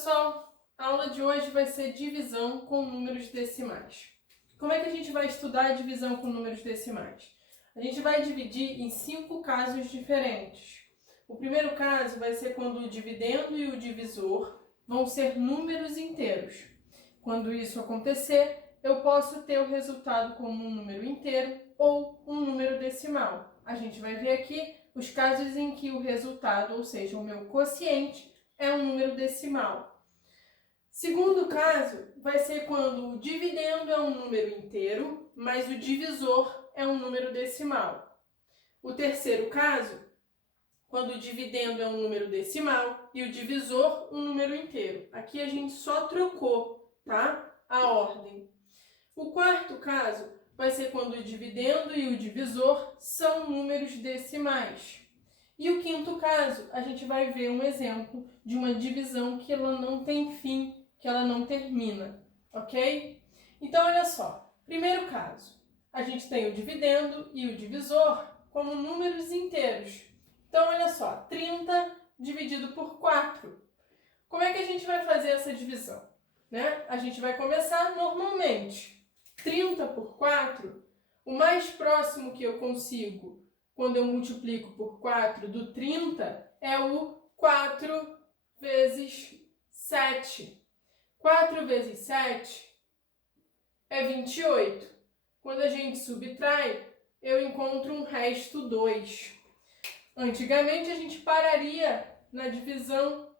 pessoal, a aula de hoje vai ser divisão com números decimais. Como é que a gente vai estudar a divisão com números decimais? A gente vai dividir em 5 casos diferentes. O primeiro caso vai ser quando o dividendo e o divisor vão ser números inteiros. Quando isso acontecer, eu posso ter o resultado como um número inteiro ou um número decimal. A gente vai ver aqui os casos em que o resultado, ou seja, o meu quociente, é um número decimal. Segundo caso, vai ser quando o dividendo é um número inteiro, mas o divisor é um número decimal. O terceiro caso, quando o dividendo é um número decimal e o divisor um número inteiro. Aqui a gente só trocou, tá? A ordem. O quarto caso vai ser quando o dividendo e o divisor são números decimais. E o quinto caso, a gente vai ver um exemplo de uma divisão que ela não tem fim, que ela não termina, ok? Então, olha só. Primeiro caso, a gente tem o dividendo e o divisor como números inteiros. Então, olha só, 30 dividido por 4. Como é que a gente vai fazer essa divisão? Né? A gente vai começar normalmente. 30 por 4, o mais próximo que eu consigo quando eu multiplico por 4 do 30 é o 4 vezes 7. 4 vezes 7 é 28. Quando a gente subtrai, eu encontro um resto 2. Antigamente a gente pararia na divisão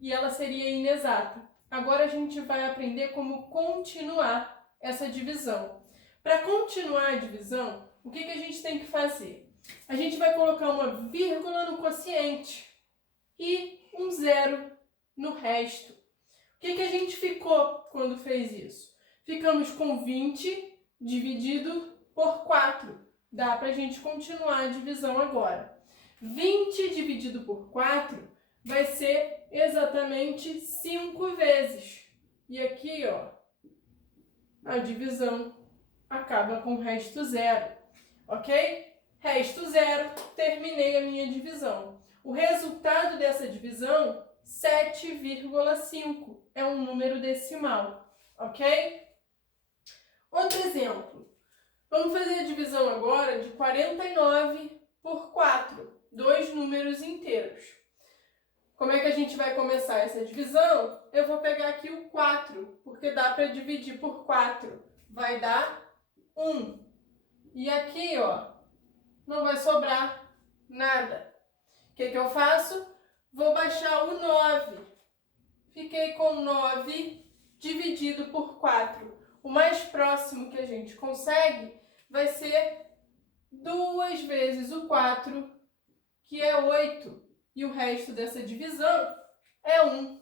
e ela seria inexata. Agora a gente vai aprender como continuar essa divisão. Para continuar a divisão, o que a gente tem que fazer? A gente vai colocar uma vírgula no quociente e um zero no resto. O que a gente ficou quando fez isso? Ficamos com 20 dividido por 4. Dá para a gente continuar a divisão agora. 20 dividido por 4 vai ser exatamente 5 vezes. E aqui, ó, a divisão acaba com resto zero, ok? Resto zero, terminei a minha divisão. O resultado dessa divisão, 7,5, é um número decimal, ok? Outro exemplo. Vamos fazer a divisão agora de 49 por 4, dois números inteiros. Como é que a gente vai começar essa divisão? Eu vou pegar aqui o 4, porque dá para dividir por 4. Vai dar 1. E aqui, ó, não vai sobrar nada. O que eu faço? Vou baixar o 9. Fiquei com 9 dividido por 4. O mais próximo que a gente consegue vai ser 2 vezes o 4, que é 8. E o resto dessa divisão é 1.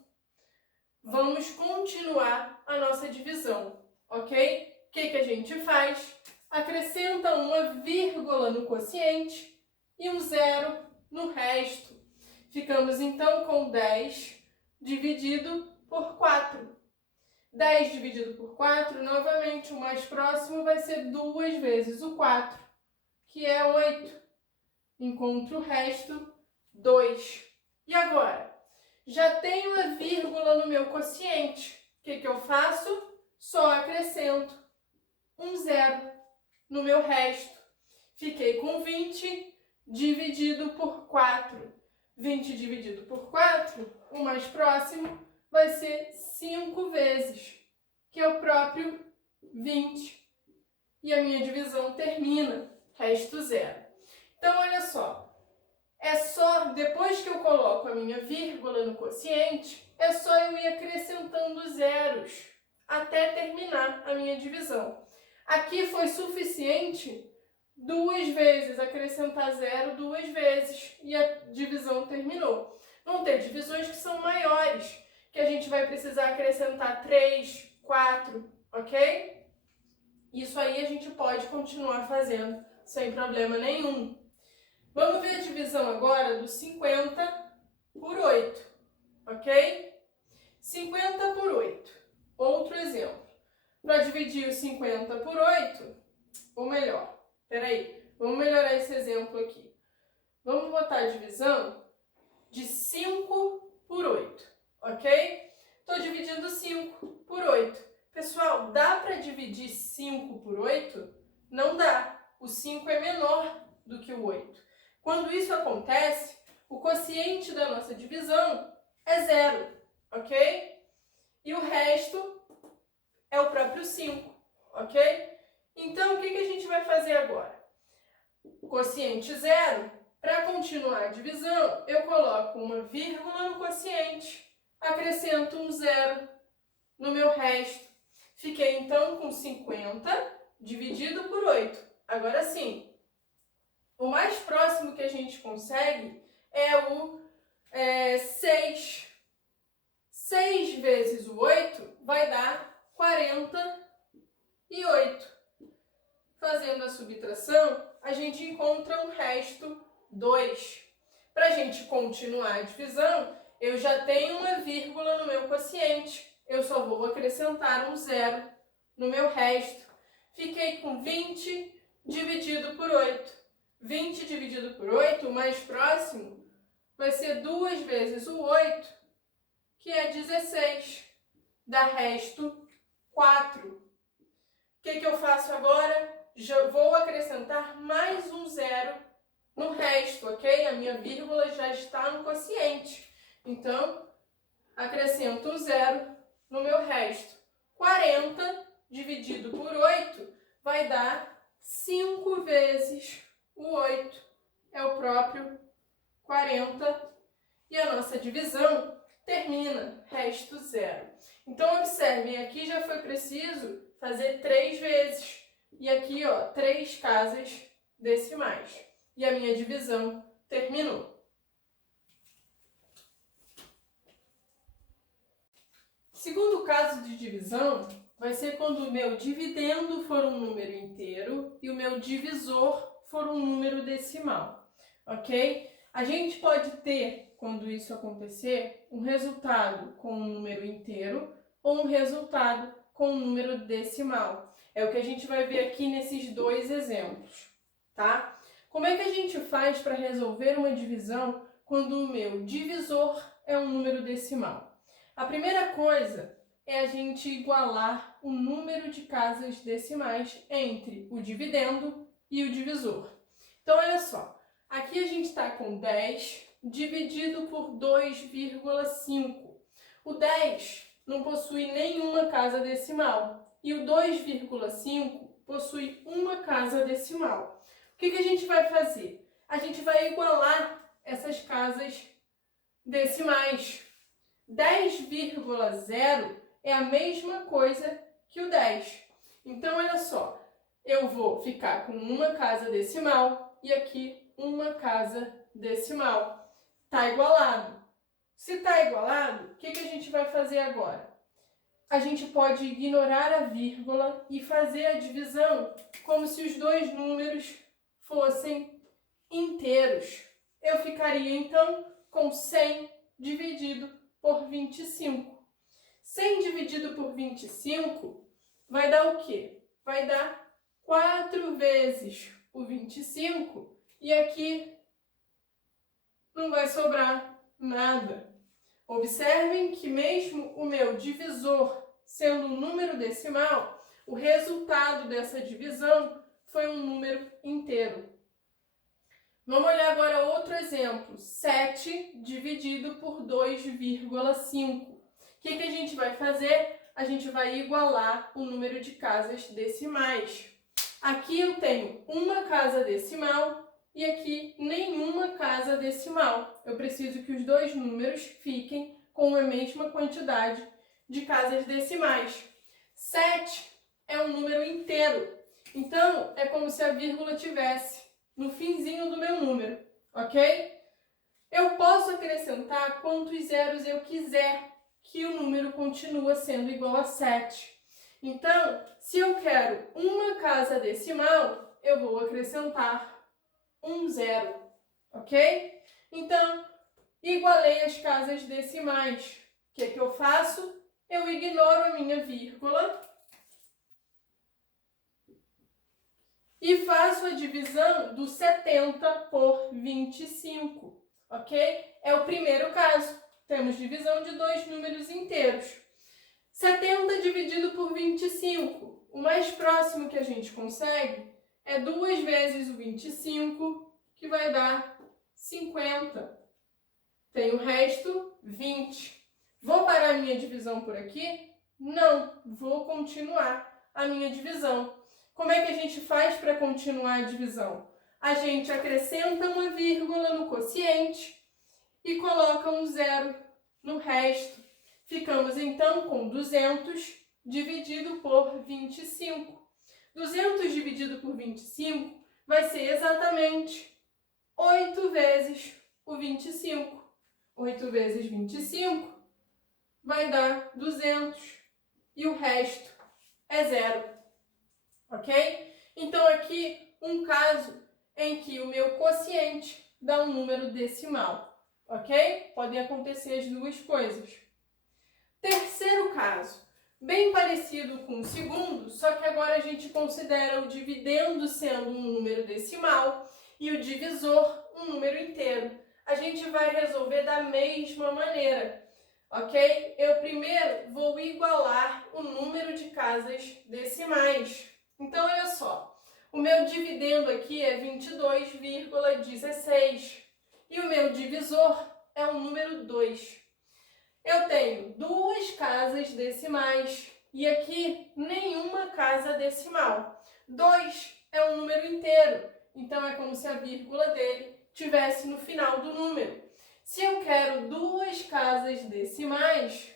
Vamos continuar a nossa divisão, ok? O que a gente faz? Acrescenta uma vírgula no quociente e um zero no resto. Ficamos então com 10 dividido por 4. 10 dividido por 4, novamente, o mais próximo vai ser 2 vezes o 4, que é 8. Encontro o resto, 2. E agora? Já tenho a vírgula no meu quociente. O que eu faço? Só acrescento um zero no meu resto. Fiquei com 20 dividido por 4. 20 dividido por 4, o mais próximo vai ser 5 vezes, que é o próprio 20. E a minha divisão termina, resto zero. Então, olha só. É só, depois que eu coloco a minha vírgula no quociente, é só eu ir acrescentando zeros até terminar a minha divisão. Aqui foi suficiente 2 vezes, acrescentar zero 2 vezes e a divisão terminou. Vão ter divisões que são maiores, que a gente vai precisar acrescentar 3, 4, ok? Isso aí a gente pode continuar fazendo sem problema nenhum. Vamos ver a divisão agora do 50 por 8, ok? 50 por 8. Outro exemplo. Para dividir o 50 por 8, ou melhor, vamos melhorar esse exemplo aqui. Vamos botar a divisão de 5 por 8, ok? Estou dividindo 5 por 8. Pessoal, dá para dividir 5 por 8? Não dá. O 5 é menor do que o 8. Quando isso acontece, o quociente da nossa divisão é 0, ok? E o resto é o próprio 5, ok? Então, o que a gente vai fazer agora? Quociente 0, para continuar a divisão, eu coloco uma vírgula no quociente, acrescento um 0 no meu resto. Fiquei, então, com 50 dividido por 8. Agora sim, o mais próximo que a gente consegue é o 6. 6 vezes o 8 vai dar 48. Fazendo a subtração, a gente encontra um resto 2. Para a gente continuar a divisão, eu já tenho uma vírgula no meu quociente. Eu só vou acrescentar um 0 no meu resto. Fiquei com 20 dividido por 8. 20 dividido por 8, o mais próximo, vai ser 2 vezes o 8, que é 16. Dá resto 4. O que eu faço agora? Já vou acrescentar mais um 0 no resto, ok? A minha vírgula já está no quociente. Então, acrescento um 0 no meu resto. 40 dividido por 8 vai dar 5 vezes o 8. É o próprio 40. E a nossa divisão termina, resto 0. Então, observem, aqui já foi preciso fazer 3 vezes. E aqui, 3 casas decimais. E a minha divisão terminou. Segundo caso de divisão, vai ser quando o meu dividendo for um número inteiro e o meu divisor for um número decimal, ok? A gente pode ter, quando isso acontecer, um resultado com um número inteiro ou um resultado com um número decimal. É o que a gente vai ver aqui nesses dois exemplos, tá? Como é que a gente faz para resolver uma divisão quando o meu divisor é um número decimal? A primeira coisa é a gente igualar o número de casas decimais entre o dividendo e o divisor. Então, olha só, aqui a gente está com 10 dividido por 2,5. O 10 não possui nenhuma casa decimal e o 2,5 possui uma casa decimal. O que a gente vai fazer? A gente vai igualar essas casas decimais. 10,0 é a mesma coisa que o 10. Então, olha só, eu vou ficar com uma casa decimal e aqui uma casa decimal. Está igualado. Se está igualado, o que a gente vai fazer agora? A gente pode ignorar a vírgula e fazer a divisão como se os dois números fossem inteiros. Eu ficaria, então, com 100 dividido por 25. 100 dividido por 25 vai dar o quê? Vai dar 4 vezes o 25 e aqui não vai sobrar nada. Observem que mesmo o meu divisor sendo um número decimal, o resultado dessa divisão foi um número inteiro. Vamos olhar agora outro exemplo, 7 dividido por 2,5. O que a gente vai fazer? A gente vai igualar o número de casas decimais. Aqui eu tenho uma casa decimal e aqui nenhuma casa decimal. Eu preciso que os dois números fiquem com a mesma quantidade de casas decimais. 7 é um número inteiro, então é como se a vírgula tivesse no finzinho do meu número, ok? Eu posso acrescentar quantos zeros eu quiser, que o número continua sendo igual a 7. Então, se eu quero uma casa decimal, eu vou acrescentar um 0, ok? Então, igualei as casas decimais. O que eu faço? Eu ignoro a minha vírgula e faço a divisão do 70 por 25, ok? É o primeiro caso. Temos divisão de dois números inteiros. 70 dividido por 25. O mais próximo que a gente consegue é 2 vezes o 25, que vai dar 50. Tem o resto, 20. Vou parar a minha divisão por aqui? Não, vou continuar a minha divisão. Como é que a gente faz para continuar a divisão? A gente acrescenta uma vírgula no quociente e coloca um zero no resto. Ficamos então com 200 dividido por 25. 200 dividido por 25 vai ser exatamente 8 vezes o 25. 8 vezes 25 vai dar 200 e o resto é zero, ok? Então aqui um caso em que o meu quociente dá um número decimal, ok? Podem acontecer as duas coisas. Terceiro caso, bem parecido com o segundo, só que agora a gente considera o dividendo sendo um número decimal e o divisor um número inteiro. A gente vai resolver da mesma maneira, ok? Eu primeiro vou igualar o número de casas decimais. Então, olha só, o meu dividendo aqui é 22,16 e o meu divisor é o número 2. Eu tenho duas casas decimais e aqui nenhuma casa decimal. 2 é um número inteiro, então é como se a vírgula dele estivesse no final do número. Se eu quero duas casas decimais,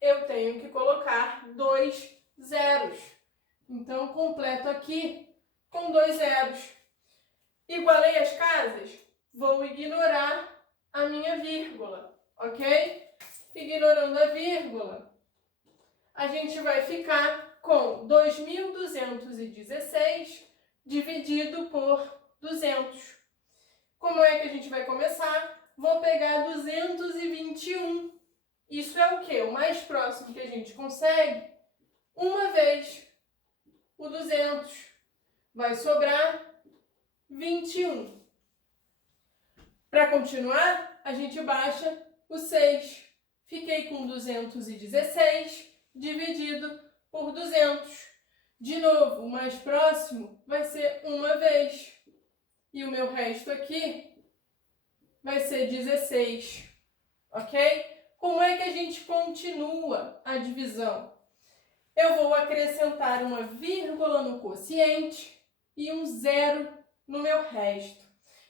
eu tenho que colocar 2 zeros. Então, completo aqui com 2 zeros. Igualei as casas? Vou ignorar a minha vírgula, ok? Ignorando a vírgula, a gente vai ficar com 2.216 dividido por 200. Como é que a gente vai começar? Vou pegar 221. Isso é o quê? O mais próximo que a gente consegue? Uma vez o 200. Vai sobrar 21. Para continuar, a gente baixa o 6. Fiquei com 216 dividido por 200. De novo, o mais próximo vai ser uma vez. E o meu resto aqui vai ser 16. Ok? Como é que a gente continua a divisão? Eu vou acrescentar uma vírgula no quociente e um zero no meu resto.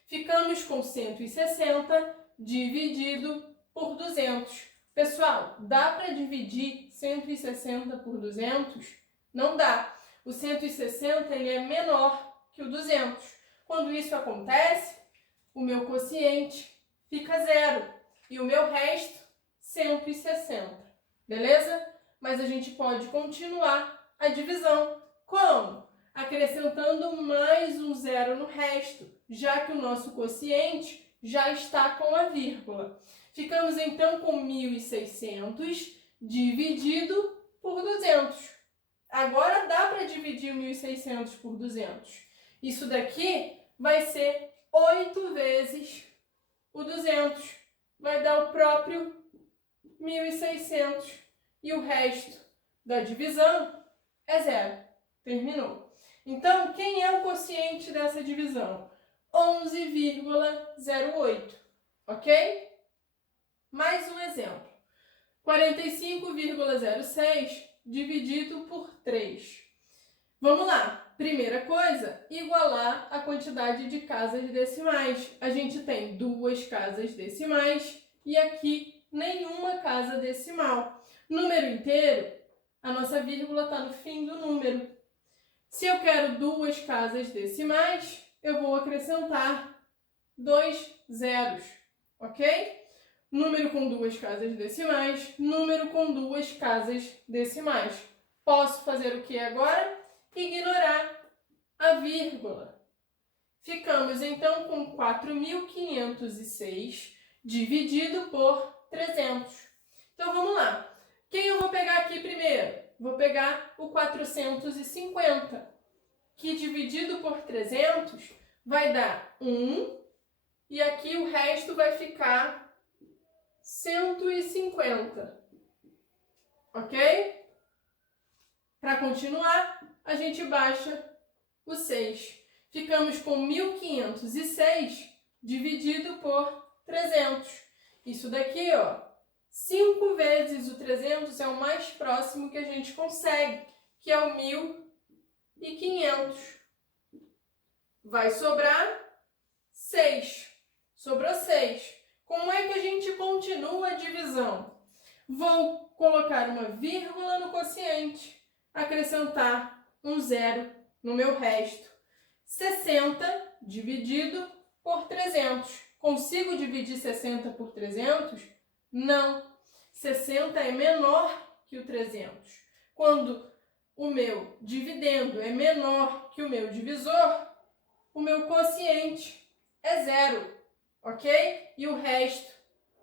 Ficamos com 160 dividido por 200. Pessoal, dá para dividir 160 por 200? Não dá. O 160 ele é menor que o 200. Quando isso acontece, o meu quociente fica zero e o meu resto 160. Beleza? Mas a gente pode continuar a divisão. Como? Acrescentando mais um zero no resto, já que o nosso quociente já está com a vírgula. Ficamos então com 1.600 dividido por 200. Agora dá para dividir 1.600 por 200. Isso daqui vai ser 8 vezes o 200. Vai dar o próprio 1.600. E o resto da divisão é zero. Terminou. Então, quem é o quociente dessa divisão? 11,08. Ok? Mais um exemplo. 45,06 dividido por 3. Vamos lá. Primeira coisa, igualar a quantidade de casas decimais. A gente tem duas casas decimais e aqui nenhuma casa decimal. Número inteiro, a nossa vírgula está no fim do número. Se eu quero duas casas decimais, eu vou acrescentar 2 zeros, ok? Número com duas casas decimais, número com duas casas decimais. Posso fazer o que agora? Ignorar a vírgula. Ficamos então com 4.506 dividido por 300. Então vamos lá. Quem eu vou pegar aqui primeiro? Vou pegar o 450, que dividido por 300 vai dar 1, e aqui o resto vai ficar 150. Ok? Para continuar, a gente baixa o 6. Ficamos com 1.506 dividido por 300. Isso daqui, ó, 5 vezes o 300 é o mais próximo que a gente consegue, que é o 1.500. Vai sobrar 6. Sobrou 6. Como é que a gente continua a divisão? Vou colocar uma vírgula no quociente, acrescentar um zero no meu resto. 60 dividido por 300. Consigo dividir 60 por 300? Não. 60 é menor que o 300. Quando o meu dividendo é menor que o meu divisor, o meu quociente é zero, ok? E o resto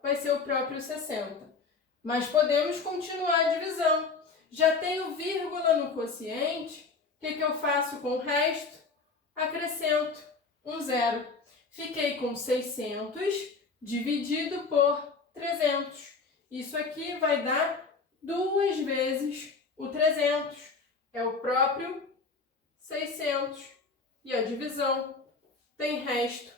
vai ser o próprio 60. Mas podemos continuar a divisão. Já tenho vírgula no quociente, o que eu faço com o resto? Acrescento um zero. Fiquei com 600 dividido por 300. Isso aqui vai dar 2 vezes o 300. É o próprio 600. E a divisão tem resto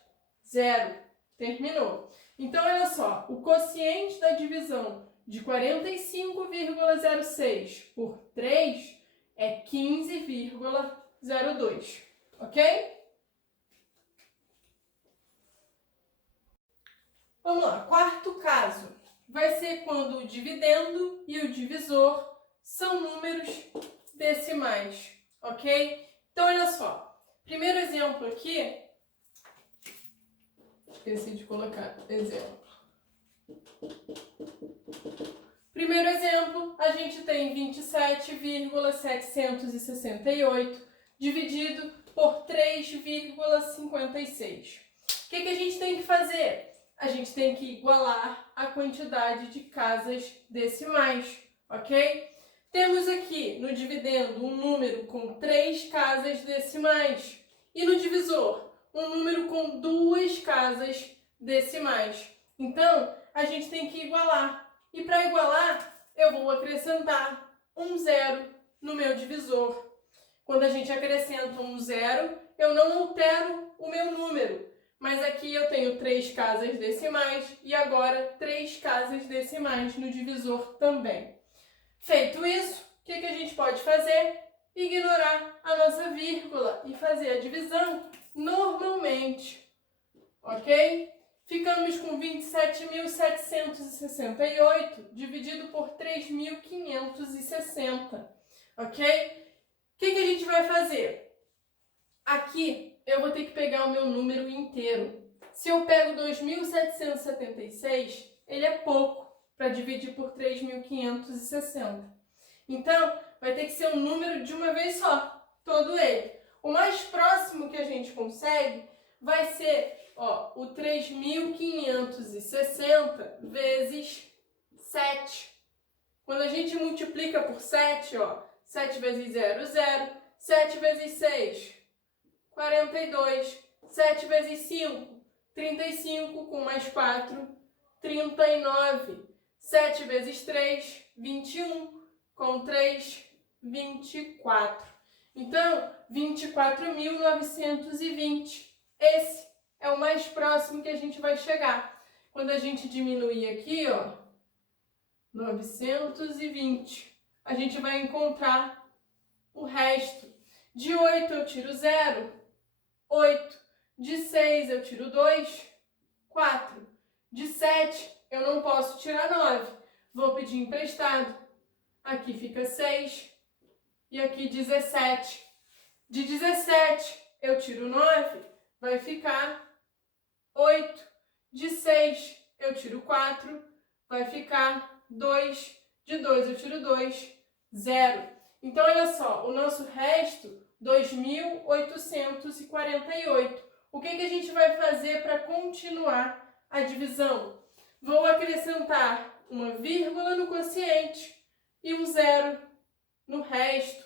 zero. Terminou. Então, olha só, o quociente da divisão de 45,06 por 3 é 15,02. Ok? Vamos lá, quarto caso. Vai ser quando o dividendo e o divisor são números decimais. Ok? Então, olha só. Primeiro exemplo aqui. Esqueci de colocar exemplo. Primeiro exemplo, a gente tem 27,768 dividido por 3,56. O que a gente tem que fazer? A gente tem que igualar a quantidade de casas decimais, ok? Temos aqui no dividendo um número com 3 casas decimais e no divisor um número com 2 casas decimais. Então, a gente tem que igualar. E para igualar, eu vou acrescentar um zero no meu divisor. Quando a gente acrescenta um zero, eu não altero o meu número. Mas aqui eu tenho 3 casas decimais e agora 3 casas decimais no divisor também. Feito isso, o que a gente pode fazer? Ignorar a nossa vírgula e fazer a divisão normalmente. Ok? Ficamos com 27.768 dividido por 3.560. Ok? O que a gente vai fazer? Aqui eu vou ter que pegar o meu número inteiro. Se eu pego 2.776, ele é pouco para dividir por 3.560. Então, vai ter que ser um número de uma vez só, todo ele. O mais próximo que a gente consegue vai ser, ó, o 3.560 vezes 7. Quando a gente multiplica por 7, ó, 7 vezes 0, 0. 7 vezes 6, 42. 7 vezes 5, 35, com mais 4, 39. 7 vezes 3, 21, com 3, 24. Então, 24.920. Esse é o mais próximo que a gente vai chegar. Quando a gente diminuir aqui, ó, 920, a gente vai encontrar o resto. De 8 eu tiro 0, 8. De 6 eu tiro 2, 4. De 7 eu não posso tirar 9, vou pedir emprestado. Aqui fica 6 e aqui 17. De 17 eu tiro 9, vai ficar 8. De 6 eu tiro 4, vai ficar 2. De 2 eu tiro 2, 0. Então, olha só, o nosso resto, 2.848. O que a gente vai fazer para continuar a divisão? Vou acrescentar uma vírgula no quociente e um zero no resto.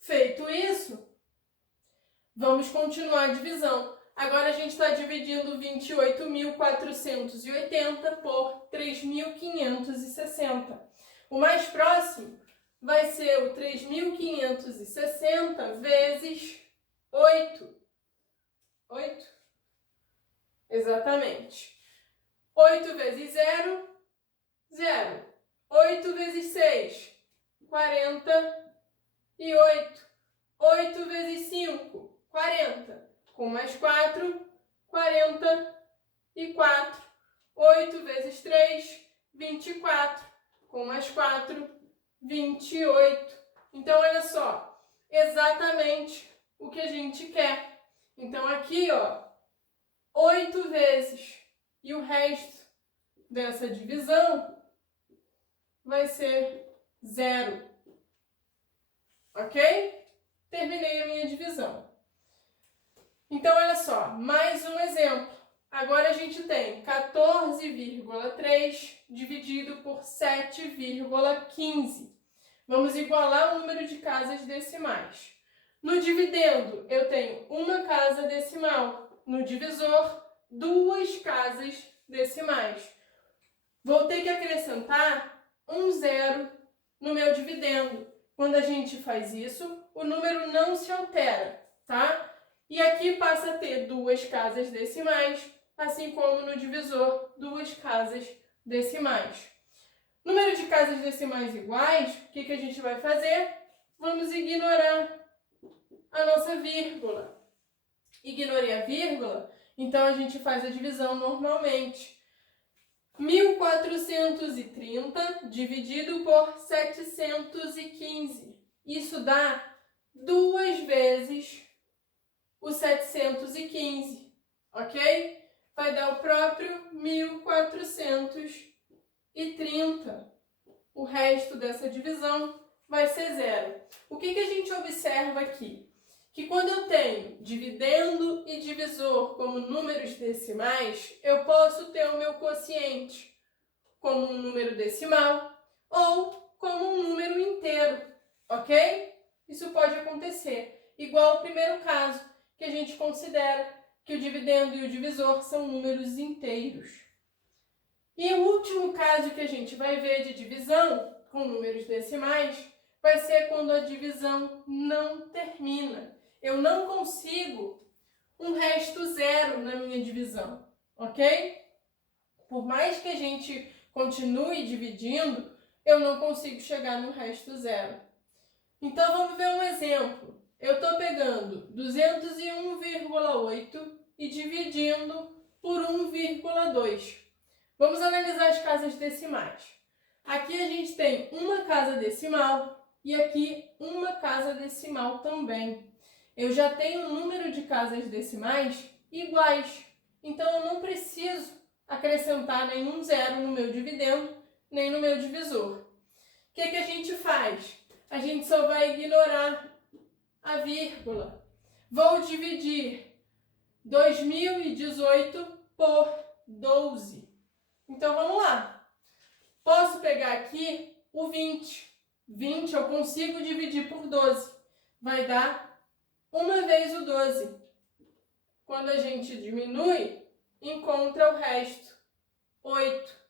Feito isso, vamos continuar a divisão. Agora a gente está dividindo 28.480 por 3.560. O mais próximo vai ser o 3.560 vezes 8. 8? Exatamente. 8 vezes 0, 0. 8 vezes 6, 48. 8 vezes 5, 40. Com mais 4, 44. 8 vezes 3, 24. Com mais 4, 28. Então, olha só, exatamente o que a gente quer. Então, aqui, ó, 8 vezes. E o resto dessa divisão vai ser 0. Ok? Terminei a minha divisão. Então, olha só, mais um exemplo. Agora a gente tem 14,3 dividido por 7,15. Vamos igualar o número de casas decimais. No dividendo, eu tenho uma casa decimal. No divisor, 2 casas decimais. Vou ter que acrescentar um 0 no meu dividendo. Quando a gente faz isso, o número não se altera, tá? E aqui passa a ter 2 casas decimais, assim como no divisor, 2 casas decimais. Número de casas decimais iguais, o que a gente vai fazer? Vamos ignorar a nossa vírgula. Ignorei a vírgula, então a gente faz a divisão normalmente. 1.430 dividido por 715. Isso dá 2 vezes o 715, ok? Vai dar o próprio 1.430. O resto dessa divisão vai ser 0. O que a gente observa aqui? Que quando eu tenho dividendo e divisor como números decimais, eu posso ter o meu quociente como um número decimal ou como um número inteiro, ok? Isso pode acontecer, igual ao primeiro caso, que a gente considera que o dividendo e o divisor são números inteiros. E o último caso que a gente vai ver de divisão com números decimais vai ser quando a divisão não termina. Eu não consigo um resto 0 na minha divisão, ok? Por mais que a gente continue dividindo, eu não consigo chegar no resto 0. Então, vamos ver um exemplo. Eu estou pegando 201,8 e dividindo por 1,2. Vamos analisar as casas decimais. Aqui a gente tem uma casa decimal e aqui uma casa decimal também. Eu já tenho um número de casas decimais iguais, então eu não preciso acrescentar nenhum 0 no meu dividendo, nem no meu divisor. O que a gente faz? A gente só vai ignorar a vírgula. Vou dividir 2018 por 12. Então, vamos lá. Posso pegar aqui o 20. 20 eu consigo dividir por 12. Vai dar uma vez o 12. Quando a gente diminui, encontra o resto, 8.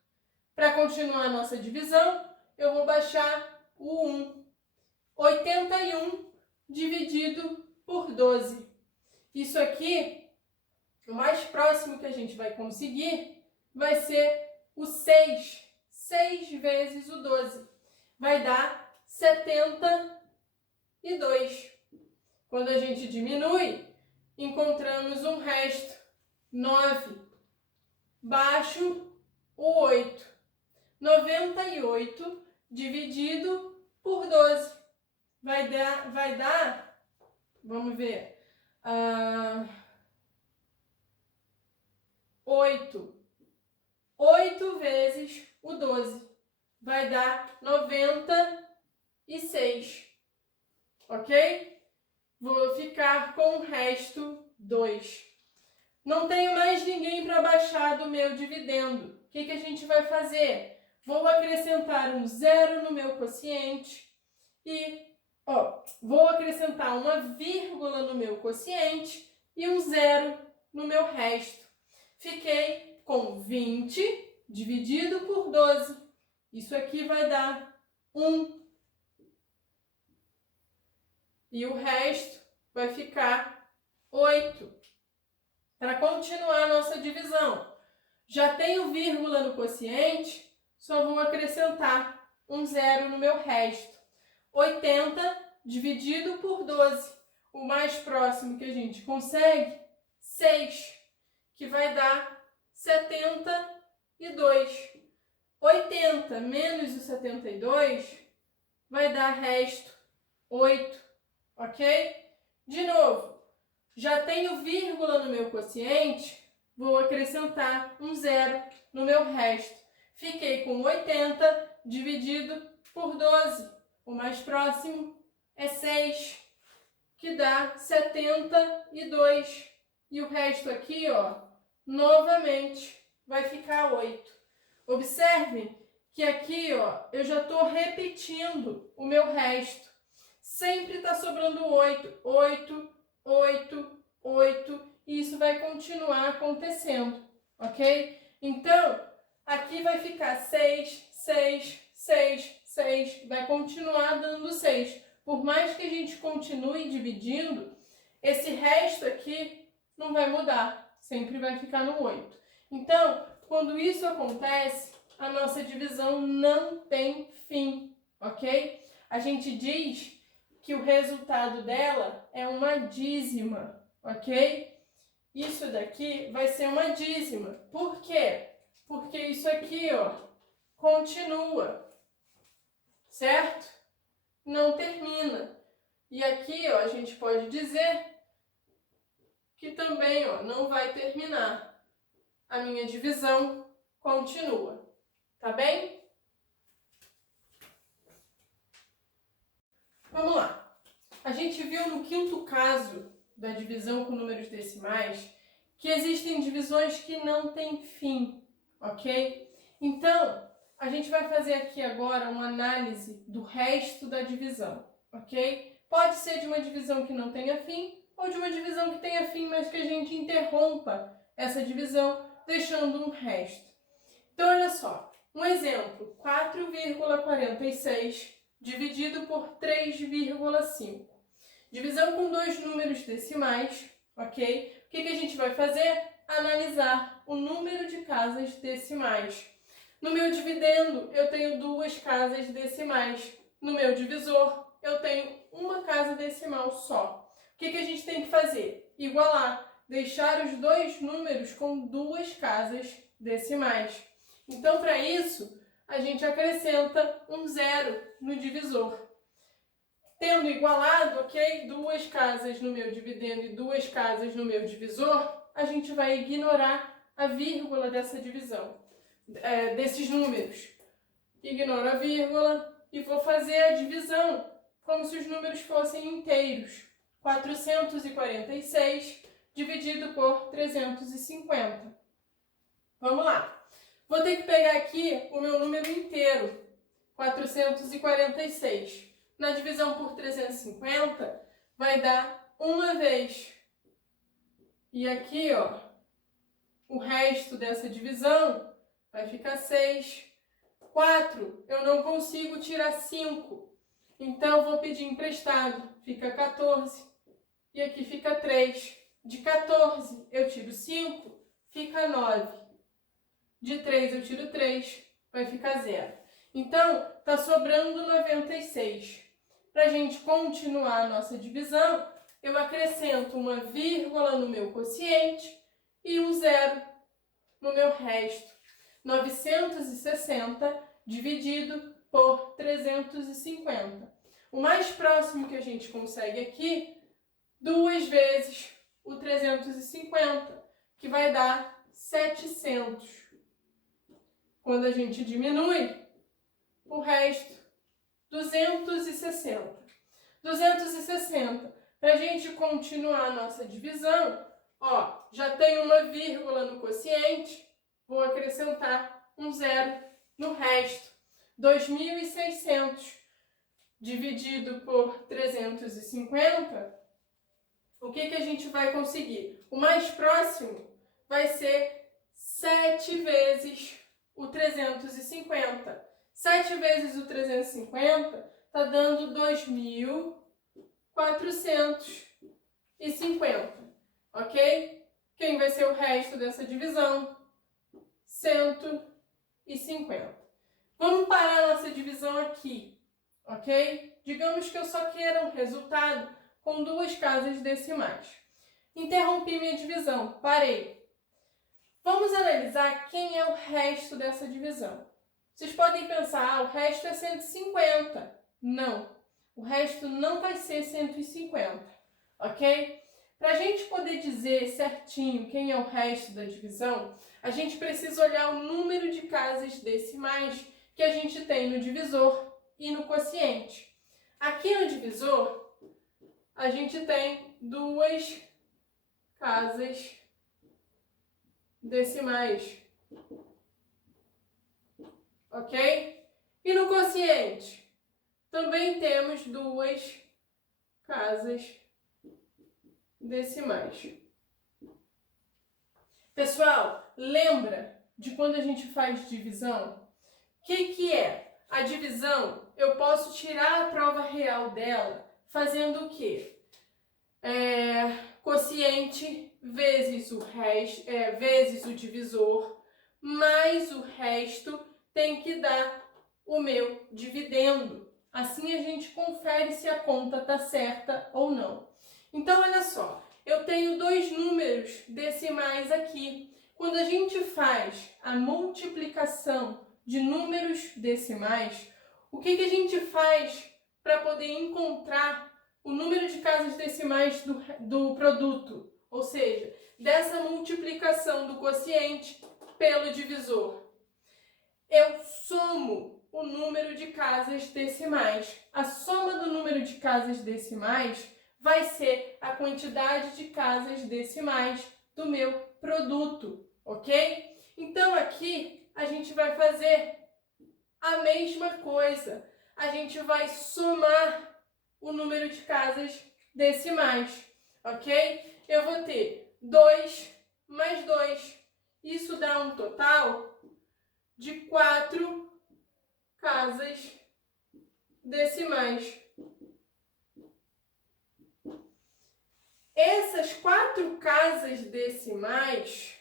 Para continuar a nossa divisão, eu vou baixar o 1. 81 dividido por 12. Isso aqui, o mais próximo que a gente vai conseguir, vai ser o 6. 6 vezes o 12. Vai dar 72. Quando a gente diminui, encontramos um resto, 9. Baixo o 8. 98 dividido por 12. Vai dar, vamos ver, 8. 8 vezes o 12. Vai dar 96. Ok? Vou ficar com o resto 2. Não tenho mais ninguém para baixar do meu dividendo. O que a gente vai fazer? Vou acrescentar um 0 no meu quociente e vou acrescentar uma vírgula no meu quociente e um 0 no meu resto. Fiquei com 20 dividido por 12. Isso aqui vai dar 1. E o resto vai ficar 8. Para continuar a nossa divisão, já tenho vírgula no quociente, só vou acrescentar um zero no meu resto. 80 dividido por 12. O mais próximo que a gente consegue, 6, que vai dar 72. 80 menos o 72 vai dar resto 8, ok? De novo, já tenho vírgula no meu quociente, vou acrescentar um zero no meu resto. Fiquei com 80 dividido por 12. O mais próximo é 6, que dá 72. E o resto aqui, ó, novamente vai ficar 8. Observe que aqui, ó, eu já estou repetindo o meu resto. Sempre está sobrando 8, 8, 8, 8, e isso vai continuar acontecendo, ok? Então, aqui vai ficar 6, 6, 6, 6, vai continuar dando 6. Por mais que a gente continue dividindo, esse resto aqui não vai mudar, sempre vai ficar no 8. Então, quando isso acontece, a nossa divisão não tem fim, ok? A gente diz que o resultado dela é uma dízima, ok? Isso daqui vai ser uma dízima. Por quê? Porque isso aqui, ó, continua, certo? Não termina. E aqui, ó, a gente pode dizer que também, ó, não vai terminar. A minha divisão continua, tá bem? Vamos lá. A gente viu no quinto caso da divisão com números decimais que existem divisões que não têm fim, ok? Então, a gente vai fazer aqui agora uma análise do resto da divisão, ok? Pode ser de uma divisão que não tenha fim ou de uma divisão que tenha fim, mas que a gente interrompa essa divisão deixando um resto. Então, olha só, um exemplo, 4,46 dividido por 3,5. Divisão com dois números decimais, ok? O que a gente vai fazer? Analisar o número de casas decimais. No meu dividendo, eu tenho duas casas decimais. No meu divisor, eu tenho uma casa decimal só. O que a gente tem que fazer? Igualar. Deixar os dois números com duas casas decimais. Então, para isso, a gente acrescenta um zero no divisor. Tendo igualado, ok, duas casas no meu dividendo e duas casas no meu divisor, a gente vai ignorar a vírgula dessa divisão, desses números. Ignoro a vírgula e vou fazer a divisão como se os números fossem inteiros. 446 dividido por 350. Vamos lá. Vou ter que pegar aqui o meu número inteiro, 446. Na divisão por 350, vai dar uma vez. E aqui, ó, o resto dessa divisão vai ficar 6. 4, eu não consigo tirar 5. Então, eu vou pedir emprestado. Fica 14. E aqui fica 3. De 14 eu tiro 5, fica 9. De 3 eu tiro 3, vai ficar 0. Então, está sobrando 96. Para a gente continuar a nossa divisão, eu acrescento uma vírgula no meu quociente e um zero no meu resto. 960 dividido por 350. O mais próximo que a gente consegue aqui, duas vezes o 350, que vai dar 700. Quando a gente diminui, o resto, 260. 260. Para a gente continuar a nossa divisão, ó, já tem uma vírgula no quociente, vou acrescentar um zero no resto. 2.600 dividido por 350 o que a gente vai conseguir? O mais próximo vai ser 7 vezes o 350. 7 vezes o 350 está dando 2.450, ok? Quem vai ser o resto dessa divisão? 150. Vamos parar a nossa divisão aqui, ok? Digamos que eu só queira um resultado com 2 casas decimais. Interrompi minha divisão, parei. Vamos analisar quem é o resto dessa divisão. Vocês podem pensar, o resto é 150. Não, o resto não vai ser 150, ok? Para a gente poder dizer certinho quem é o resto da divisão, a gente precisa olhar o número de casas decimais que a gente tem no divisor e no quociente. Aqui no divisor, a gente tem 2 casas decimais, ok? E no quociente, também temos 2 casas decimais. Pessoal, lembra de quando a gente faz divisão? O que é? A divisão, eu posso tirar a prova real dela fazendo o quê? Quociente vezes o resto, vezes o divisor, mais o resto tem que dar o meu dividendo. Assim a gente confere se a conta está certa ou não. Então, olha só, eu tenho 2 números decimais aqui. Quando a gente faz a multiplicação de números decimais, o que a gente faz para poder encontrar o número de casas decimais do produto? Ou seja, dessa multiplicação do quociente pelo divisor. Eu somo o número de casas decimais. A soma do número de casas decimais vai ser a quantidade de casas decimais do meu produto, ok? Então, aqui a gente vai fazer a mesma coisa. A gente vai somar o número de casas decimais, ok? Eu vou ter 2 mais 2. Isso dá um total de 4 casas decimais. Essas 4 casas decimais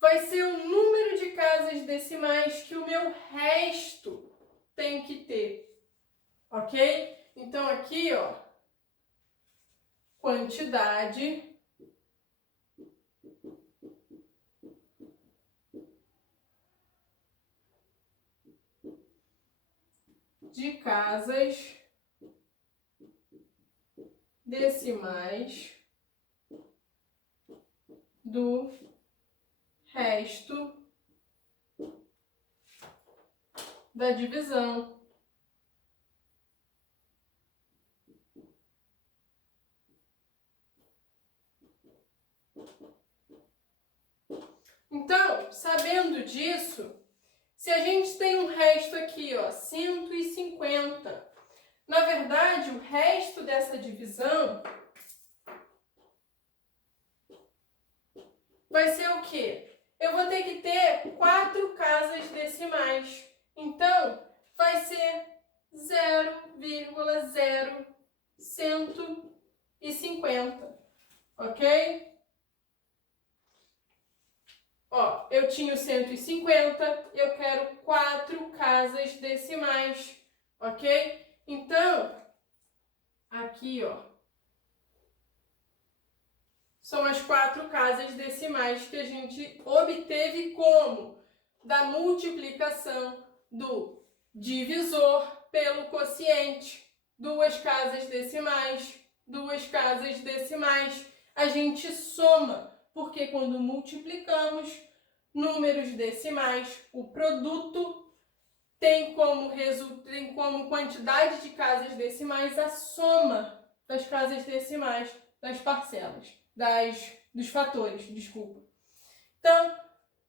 vai ser o número de casas decimais que o meu resto tem que ter, ok? Então aqui, ó, quantidade de casas decimais do resto da divisão. Então, sabendo disso, se a gente tem um resto aqui, ó, 150, na verdade, o resto dessa divisão vai ser o quê? Eu vou ter que ter 4 casas decimais. Então, vai ser 0,0150, ok? Ó, eu tinha o 150, eu quero 4 casas decimais, ok? Então, aqui, ó, são as 4 casas decimais que a gente obteve como? Da multiplicação do divisor pelo quociente. 2 casas decimais, 2 casas decimais. A gente soma, porque quando multiplicamos números decimais, o produto tem como quantidade de casas decimais a soma das casas decimais das parcelas, dos fatores, desculpa. Então,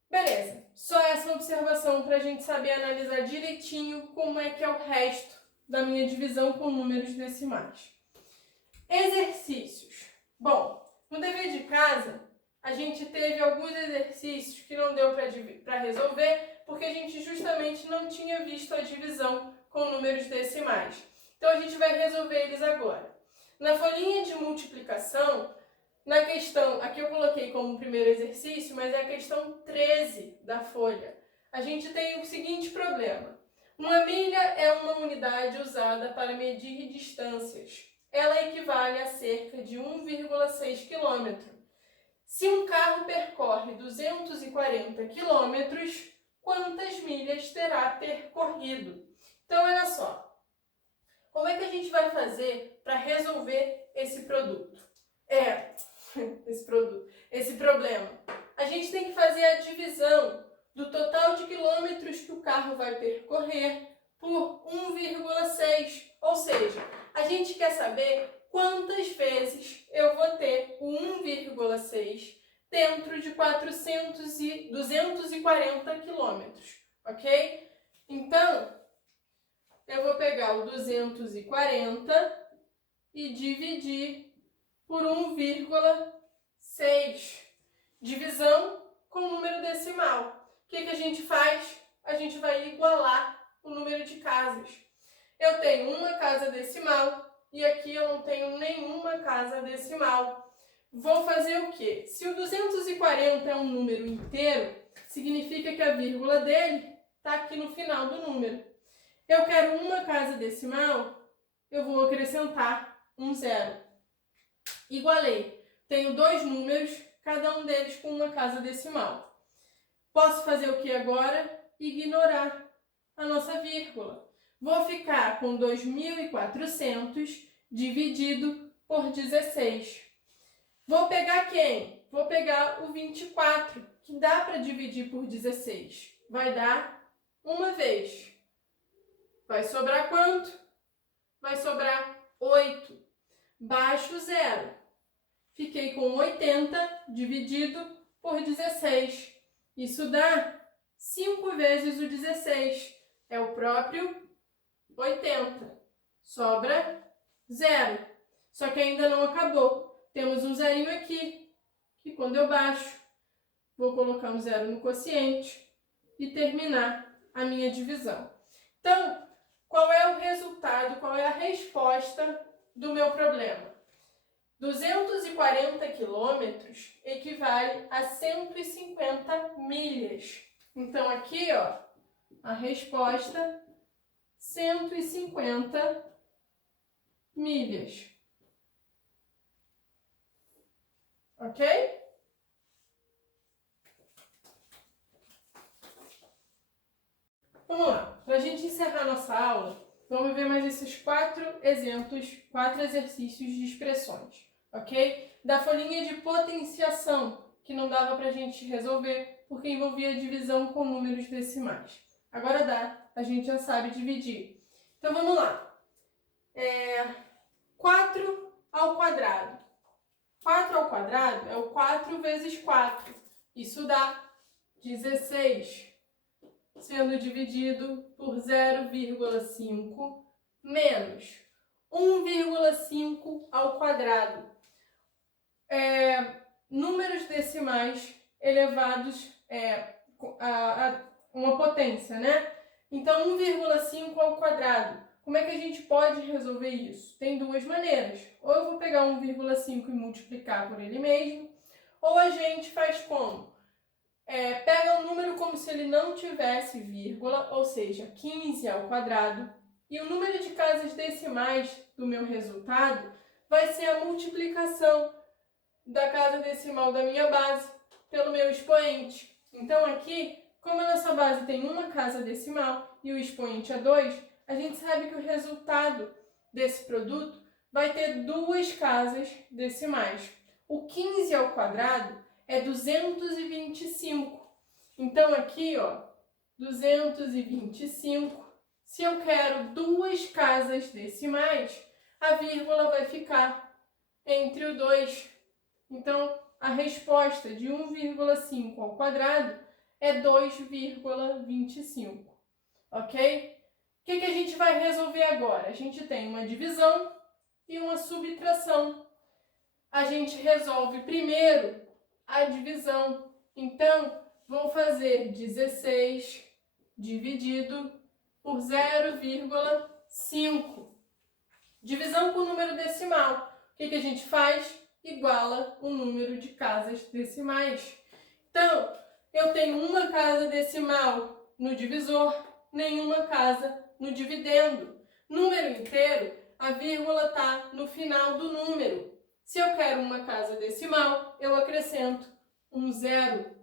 beleza. Só essa observação para a gente saber analisar direitinho como é que é o resto da minha divisão com números decimais. Exercícios. Bom, no dever de casa, a gente teve alguns exercícios que não deu para resolver, porque a gente justamente não tinha visto a divisão com números decimais. Então, a gente vai resolver eles agora. Na folhinha de multiplicação, na questão, aqui eu coloquei como primeiro exercício, mas é a questão 13 da folha. A gente tem o seguinte problema. Uma milha é uma unidade usada para medir distâncias. Ela equivale a cerca de 1,6 km. Se um carro percorre 240 km, quantas milhas terá percorrido? Então, olha só. Como é que a gente vai fazer para resolver esse problema? A gente tem que fazer a divisão do total de quilômetros que o carro vai percorrer por 1,6. Ou seja, a gente quer saber quantas vezes eu vou ter o 1,6 dentro de 240 quilômetros, ok? Então, eu vou pegar o 240 e dividir por 1,6. Divisão com número decimal. O que a gente faz? A gente vai igualar o número de casas. Eu tenho uma casa decimal e aqui eu não tenho nenhuma casa decimal. Vou fazer o quê? Se o 240 é um número inteiro, significa que a vírgula dele está aqui no final do número. Eu quero uma casa decimal, eu vou acrescentar um zero. Igualei. Tenho dois números, cada um deles com uma casa decimal. Posso fazer o que agora? Ignorar a nossa vírgula. Vou ficar com 2.400 dividido por 16. Vou pegar quem? Vou pegar o 24, que dá para dividir por 16. Vai dar uma vez. Vai sobrar quanto? Vai sobrar 8. Baixo zero. Fiquei com 80 dividido por 16. Isso dá 5 vezes o 16. É o próprio 80. Sobra zero. Só que ainda não acabou. Temos um zerinho aqui, que quando eu baixo, vou colocar um zero no quociente e terminar a minha divisão. Então, qual é o resultado, qual é a resposta do meu problema? 240 quilômetros equivale a 150 milhas. Então, aqui, ó, a resposta, 150 milhas. Ok? Vamos lá. Para a gente encerrar nossa aula, vamos ver mais esses 4 exemplos, 4 exercícios de expressões. Ok? Da folhinha de potenciação, que não dava para a gente resolver, porque envolvia divisão com números decimais. Agora dá, a gente já sabe dividir. Então, vamos lá. 4 ao quadrado. 4 ao quadrado é o 4 vezes 4. Isso dá 16, sendo dividido por 0,5 menos 1,5 ao quadrado. Números decimais elevados a uma potência, né? Então, 1,5 ao quadrado. Como é que a gente pode resolver isso? Tem duas maneiras. Ou eu vou pegar 1,5 e multiplicar por ele mesmo, ou a gente faz como? Pega o número como se ele não tivesse vírgula, ou seja, 15 ao quadrado, e o número de casas decimais do meu resultado vai ser a multiplicação da casa decimal da minha base pelo meu expoente. Então, aqui, como a nossa base tem uma casa decimal e o expoente é 2, a gente sabe que o resultado desse produto vai ter duas casas decimais. O 15 ao quadrado é 225. Então, aqui, ó, 225. Se eu quero duas casas decimais, a vírgula vai ficar entre o 2. Então, a resposta de 1,5 ao quadrado é 2,25. Ok? O que a gente vai resolver agora? A gente tem uma divisão e uma subtração. A gente resolve primeiro a divisão. Então, vou fazer 16 dividido por 0,5. Divisão por número decimal. O que a gente faz? Iguala o número de casas decimais. Então, eu tenho uma casa decimal no divisor, nenhuma casa no dividendo. Número inteiro, a vírgula está no final do número. Se eu quero uma casa decimal, eu acrescento um zero.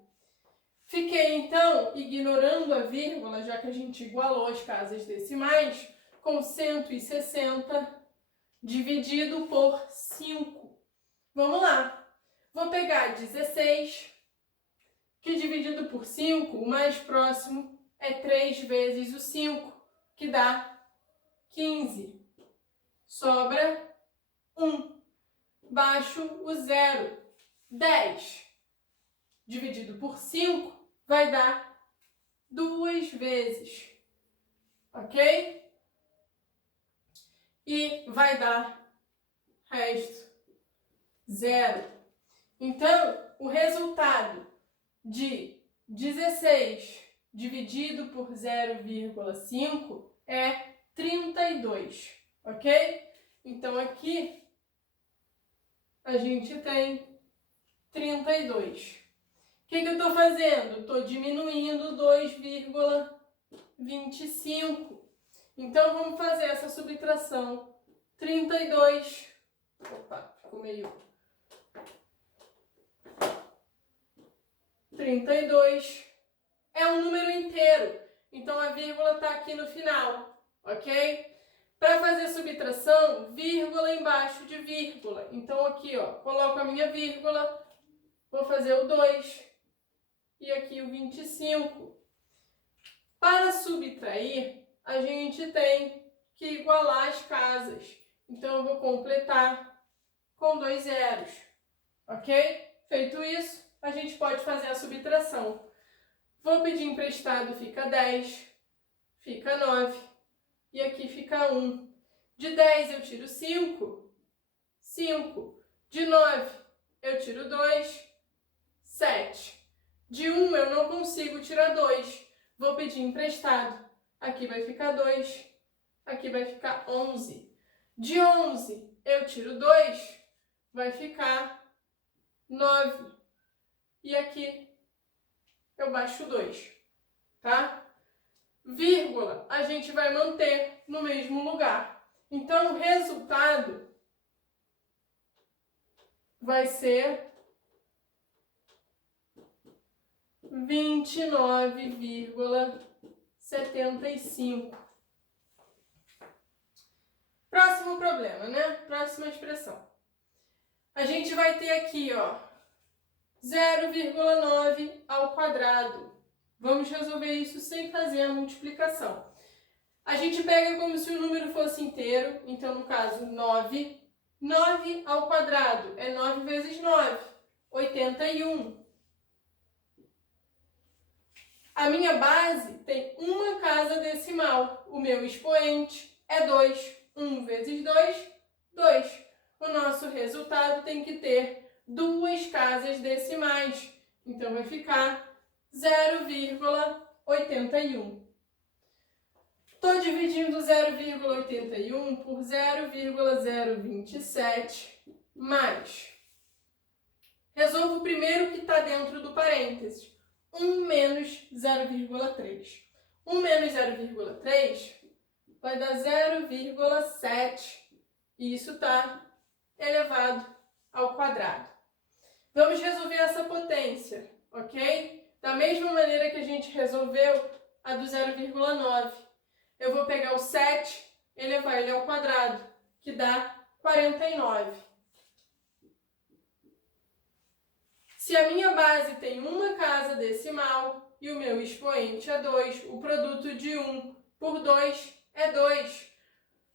Fiquei, então, ignorando a vírgula, já que a gente igualou as casas decimais, com 160 dividido por 5. Vamos lá. Vou pegar 16, que dividido por 5, o mais próximo é 3 vezes o 5, que dá 15. Sobra 1. Baixo o zero. 10 dividido por 5 vai dar 2 vezes. Ok? E vai dar resto zero. Então, o resultado de 16 dividido por 0,5 é 32, ok? Então, aqui a gente tem 32. O que eu estou fazendo? Estou diminuindo 2,25. Então, vamos fazer essa subtração. 32. Opa, ficou meio... 32 é um número inteiro. Então, a vírgula está aqui no final, ok? Para fazer subtração, vírgula embaixo de vírgula. Então, aqui, ó, coloco a minha vírgula, vou fazer o 2 e aqui o 25. Para subtrair, a gente tem que igualar as casas. Então, eu vou completar com 2 zeros, ok? Feito isso, a gente pode fazer a subtração. Vou pedir emprestado, fica 10, fica 9 e aqui fica 1. De 10 eu tiro 5, 5. De 9 eu tiro 2, 7. De 1 eu não consigo tirar 2, vou pedir emprestado. Aqui vai ficar 2, aqui vai ficar 11. De 11 eu tiro 2, vai ficar 9. E aqui eu baixo 2, tá? Vírgula, a gente vai manter no mesmo lugar. Então, o resultado vai ser 29,75. Próximo problema, né? Próxima expressão. A gente vai ter aqui, ó, 0,9 ao quadrado. Vamos resolver isso sem fazer a multiplicação. A gente pega como se o número fosse inteiro, então no caso 9. 9 ao quadrado é 9 vezes 9, 81. A minha base tem uma casa decimal, o meu expoente é 2. 1 vezes 2, 2. O nosso resultado tem que ter 2 casas decimais, então vai ficar 0,81. Estou dividindo 0,81 por 0,027 mais. Resolvo primeiro o que está dentro do parênteses. 1 menos 0,3. 1 menos 0,3 vai dar 0,7. E isso está elevado ao quadrado. Vamos resolver essa potência, ok? Da mesma maneira que a gente resolveu a do 0,9. Eu vou pegar o 7 e elevar ele ao quadrado, que dá 49. Se a minha base tem uma casa decimal e o meu expoente é 2, o produto de 1 por 2 é 2.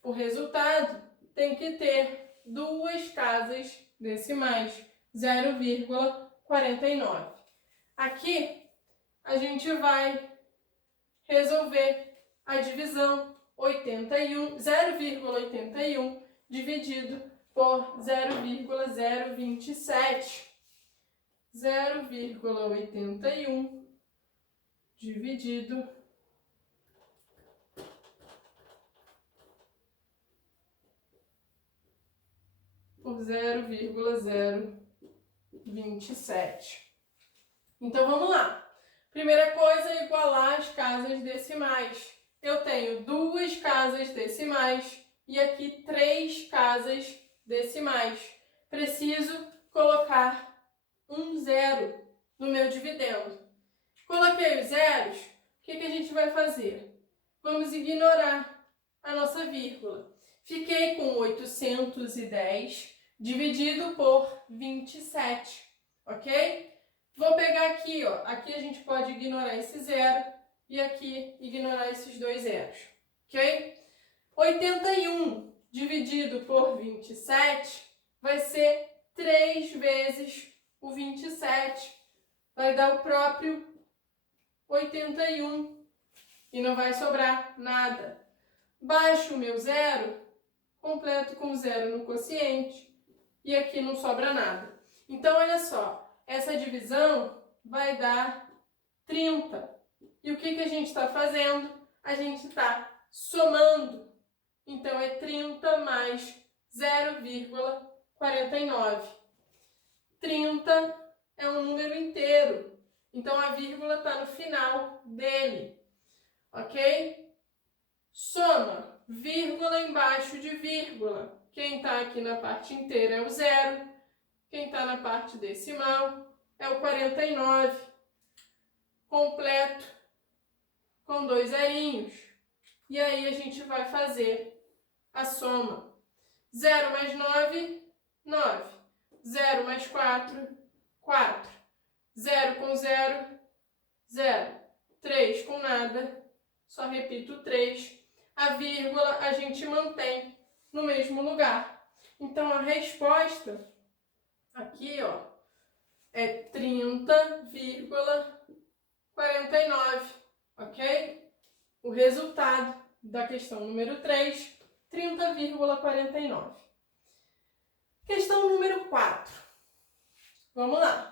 O resultado tem que ter 2 casas decimais, 0,49. Aqui, a gente vai resolver a divisão 0,81 dividido por 0,027. 0,81 dividido por 0,027. Então, vamos lá. Primeira coisa é igualar as casas decimais. Eu tenho 2 casas decimais e aqui 3 casas decimais. Preciso colocar um zero no meu dividendo. Coloquei os zeros, o que a gente vai fazer? Vamos ignorar a nossa vírgula. Fiquei com 810 dividido por 27, ok? Vou pegar aqui, ó. Aqui a gente pode ignorar esse zero e aqui ignorar esses 2 zeros, ok? 81 dividido por 27 vai ser 3 vezes o 27. Vai dar o próprio 81 e não vai sobrar nada. Baixo o meu zero, completo com zero no quociente e aqui não sobra nada. Então, olha só. Essa divisão vai dar 30. E o que a gente está fazendo? A gente está somando. Então, é 30 mais 0,49. 30 é um número inteiro. Então, a vírgula está no final dele. Ok? Soma. Vírgula embaixo de vírgula. Quem está aqui na parte inteira é o zero. Quem está na parte decimal é o 49, completo, com 2 zerinhos. E aí a gente vai fazer a soma. 0 mais 9, 9. 0 mais 4, 4. 0 com 0, 0. 3 com nada, só repito 3. A vírgula a gente mantém no mesmo lugar. Então, a resposta aqui, ó, é 30,49, ok? O resultado da questão número 3, 30,49. Questão número 4. Vamos lá.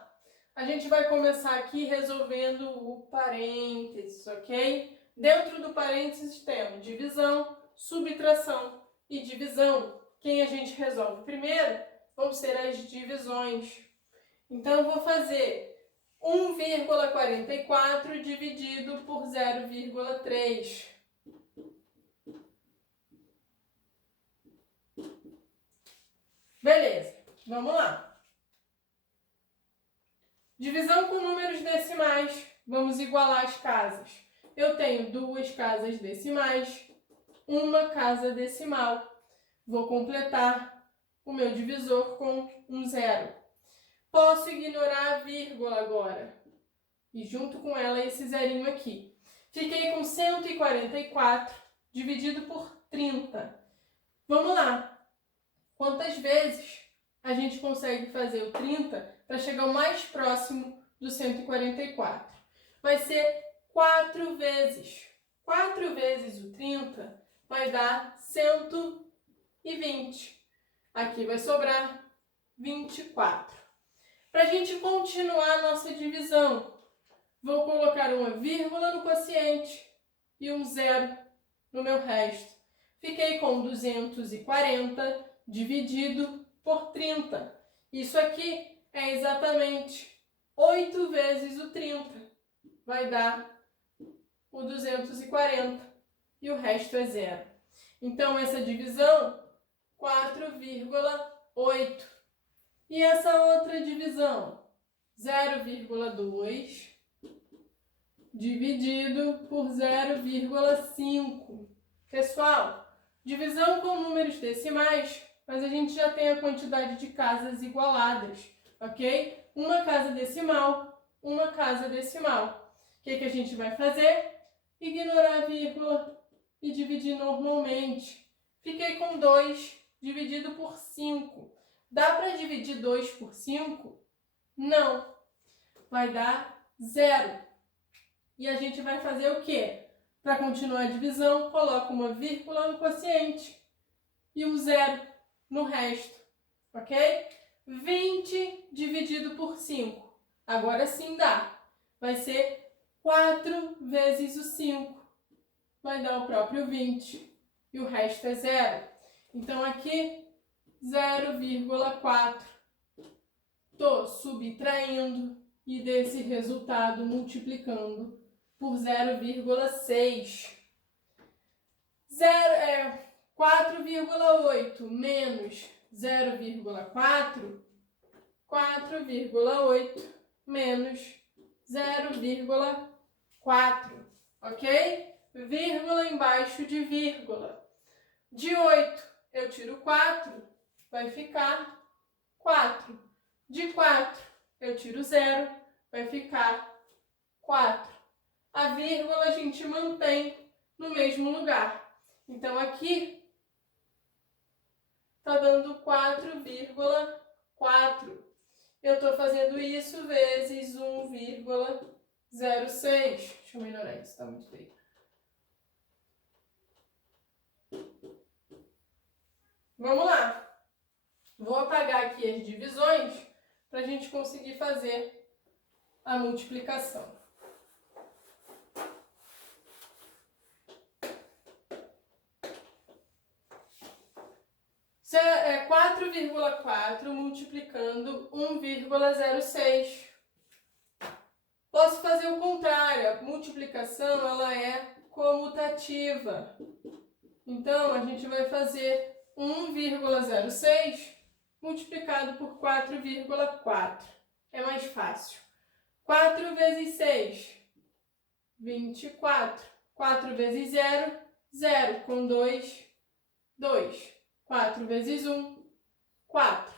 A gente vai começar aqui resolvendo o parênteses, ok? Dentro do parênteses temos divisão, subtração e divisão. Quem a gente resolve primeiro vão ser as divisões. Então, eu vou fazer 1,44 dividido por 0,3. Beleza, vamos lá. Divisão com números decimais. Vamos igualar as casas. Eu tenho 2 casas decimais, uma casa decimal. Vou completar o meu divisor com um zero. Posso ignorar a vírgula agora. E junto com ela esse zerinho aqui. Fiquei com 144 dividido por 30. Vamos lá. Quantas vezes a gente consegue fazer o 30 para chegar o mais próximo do 144? Vai ser 4 vezes. 4 vezes o 30 vai dar 120. Aqui vai sobrar 24. Para a gente continuar a nossa divisão, vou colocar uma vírgula no quociente e um zero no meu resto. Fiquei com 240 dividido por 30. Isso aqui é exatamente 8 vezes o 30. Vai dar o 240 e o resto é zero. Então, essa divisão, 4,8. E essa outra divisão, 0,2 dividido por 0,5. Pessoal, divisão com números decimais, mas a gente já tem a quantidade de casas igualadas, ok? Uma casa decimal, uma casa decimal. O que a gente vai fazer? Ignorar a vírgula e dividir normalmente. Fiquei com 2 dividido por 5. Dá para dividir 2 por 5? Não. Vai dar 0. E a gente vai fazer o quê? Para continuar a divisão, coloca uma vírgula no quociente e um zero no resto, ok? 20 dividido por 5. Agora sim dá. Vai ser 4 vezes o 5. Vai dar o próprio 20. E o resto é 0. Então, aqui, 0,4. Estou subtraindo e desse resultado multiplicando por 0,6. 4,8 menos 0,4, 4,8 menos 0,4, ok? Vírgula embaixo de vírgula. De 8 eu tiro 4, vai ficar 4. De 4 eu tiro 0, vai ficar 4. A vírgula a gente mantém no mesmo lugar. Então, aqui está dando 4,4. Eu estou fazendo isso vezes 1,06. Deixa eu melhorar isso, está muito feio. Vamos lá. Vou apagar aqui as divisões para a gente conseguir fazer a multiplicação. É 4,4 multiplicando 1,06. Posso fazer o contrário. A multiplicação ela é comutativa. Então, a gente vai fazer 1,06 multiplicado por 4,4. É mais fácil. 4 vezes 6, 24. 4 vezes 0, 0. Com 2, 2. 4 vezes 1, 4.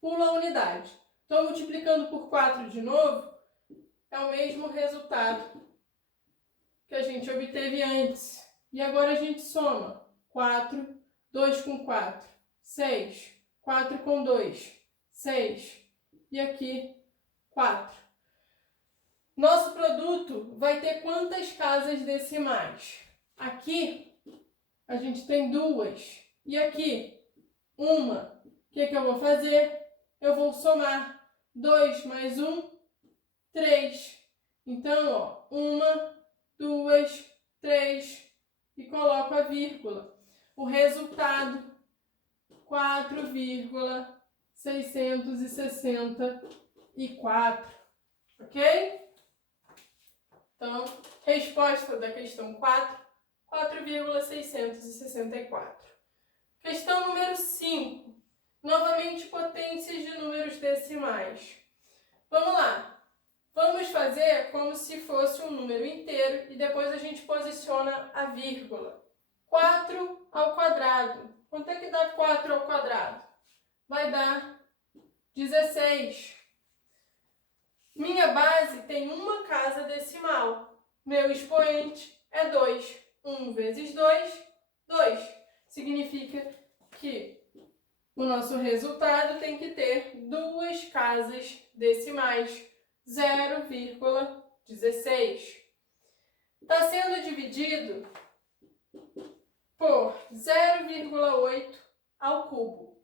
Pula a unidade. Estou multiplicando por 4 de novo, é o mesmo resultado que a gente obteve antes. E agora a gente soma. 4, 2 com 4, 6. 4 com 2, 6. E aqui, 4. Nosso produto vai ter quantas casas decimais? Aqui, a gente tem 2. E aqui, 1. O que eu vou fazer? Eu vou somar 2 mais 1, 3. Então, ó, 1, 2, 3 e coloco a vírgula. O resultado, 4,664. Ok? Então, resposta da questão 4, 4,664. Questão número 5. Novamente, potências de números decimais. Vamos lá. Vamos fazer como se fosse um número inteiro e depois a gente posiciona a vírgula. 4 ao quadrado. Quanto é que dá 4 ao quadrado? Vai dar 16. Minha base tem uma casa decimal. Meu expoente é 2. 1 vezes 2, 2. Significa que o nosso resultado tem que ter duas casas decimais, 0,16. Está sendo dividido por 0,8 ao cubo.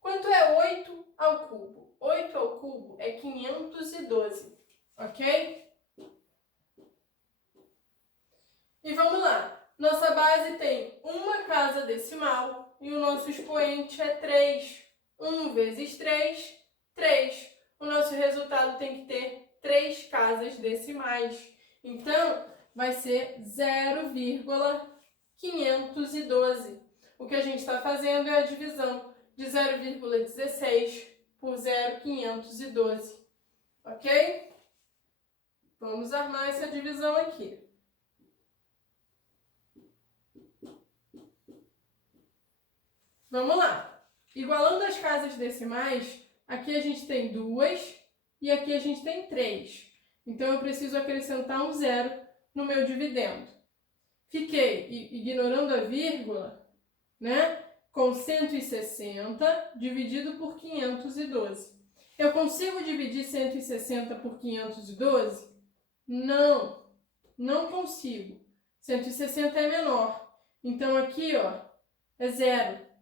Quanto é 8 ao cubo? 8 ao cubo é 512, ok? E vamos lá. Nossa base tem uma casa decimal e o nosso expoente é 3. 1 vezes 3, 3. O nosso resultado tem que ter 3 casas decimais. Então, vai ser 0,512. O que a gente está fazendo é a divisão de 0,16 por 0,512. Ok? Vamos armar essa divisão aqui. Vamos lá. Igualando as casas decimais, aqui a gente tem 2 e aqui a gente tem 3. Então, eu preciso acrescentar um 0 no meu dividendo. Fiquei ignorando a vírgula, né? Com 160 dividido por 512. Eu consigo dividir 160 por 512? Não, não consigo. 160 é menor. Então, aqui, ó, é 0.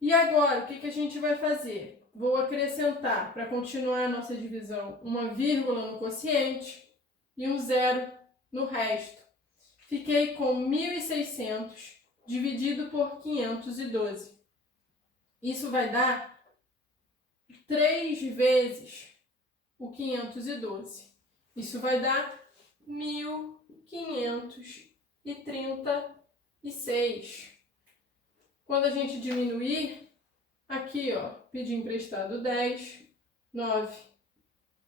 E agora, o que a gente vai fazer? Vou acrescentar, para continuar a nossa divisão, uma vírgula no quociente e um zero no resto. Fiquei com 1.600 dividido por 512. Isso vai dar 3 vezes o 512. Isso vai dar 1.536. Quando a gente diminuir, aqui, ó, pedir emprestado 10, 9,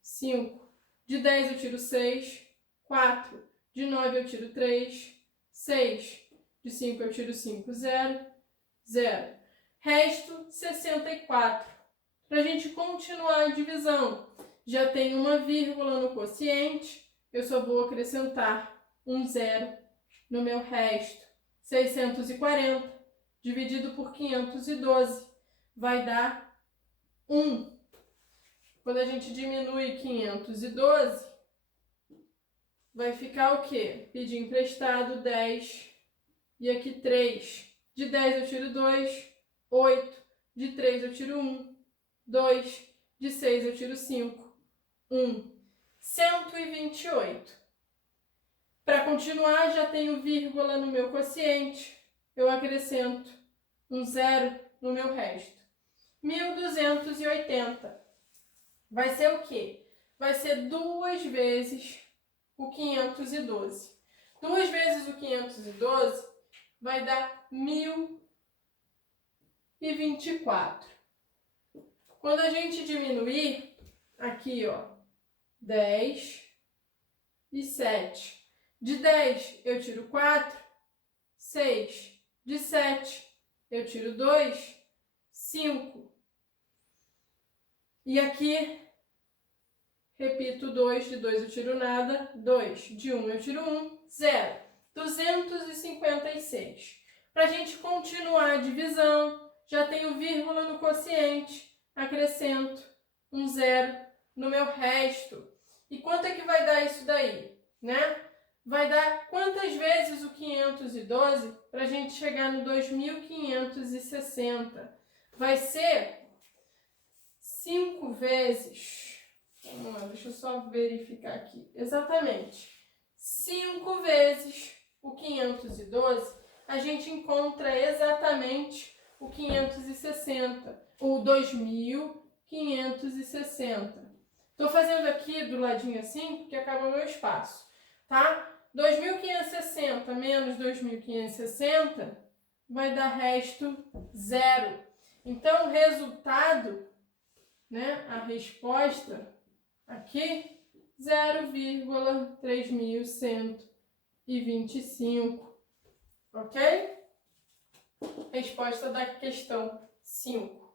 5. De 10 eu tiro 6, 4. De 9 eu tiro 3, 6. De 5 eu tiro 5, 0, 0. Resto 64. Para a gente continuar a divisão, já tem uma vírgula no quociente, eu só vou acrescentar um zero no meu resto. 640 dividido por 512 vai dar 1. Quando a gente diminui 512, vai ficar o quê? Pedir emprestado 10 e aqui 3. De 10 eu tiro 2, 8. De 3 eu tiro 1, 2. De 6 eu tiro 5, 1. 128. Para continuar, já tenho vírgula no meu quociente, eu acrescento um zero no meu resto. 1.280. Vai ser o quê? Vai ser 2 vezes o 512. 2 vezes o 512 vai dar 1.024. Quando a gente diminuir, aqui, ó, 10 e 7. De 10 eu tiro 4, 6. De 7 eu tiro 2, 5. E aqui, repito, 2. De 2 eu tiro nada, 2. De 1 eu tiro 1, 0. 256. Para a gente continuar a divisão, já tenho vírgula no quociente, acrescento um zero no meu resto. E quanto é que vai dar isso daí, né? Vai dar quantas vezes o 512 para a gente chegar no 2.560? Vai ser 5 vezes. Vamos lá, deixa eu só verificar aqui. Exatamente. 5 vezes o 512, a gente encontra exatamente o 560, ou 2.560. Estou fazendo aqui do ladinho assim, porque acaba o meu espaço, tá? 2.560 menos 2.560 vai dar resto 0. Então, o resultado, né, a resposta aqui, 0,3125, ok? Resposta da questão 5.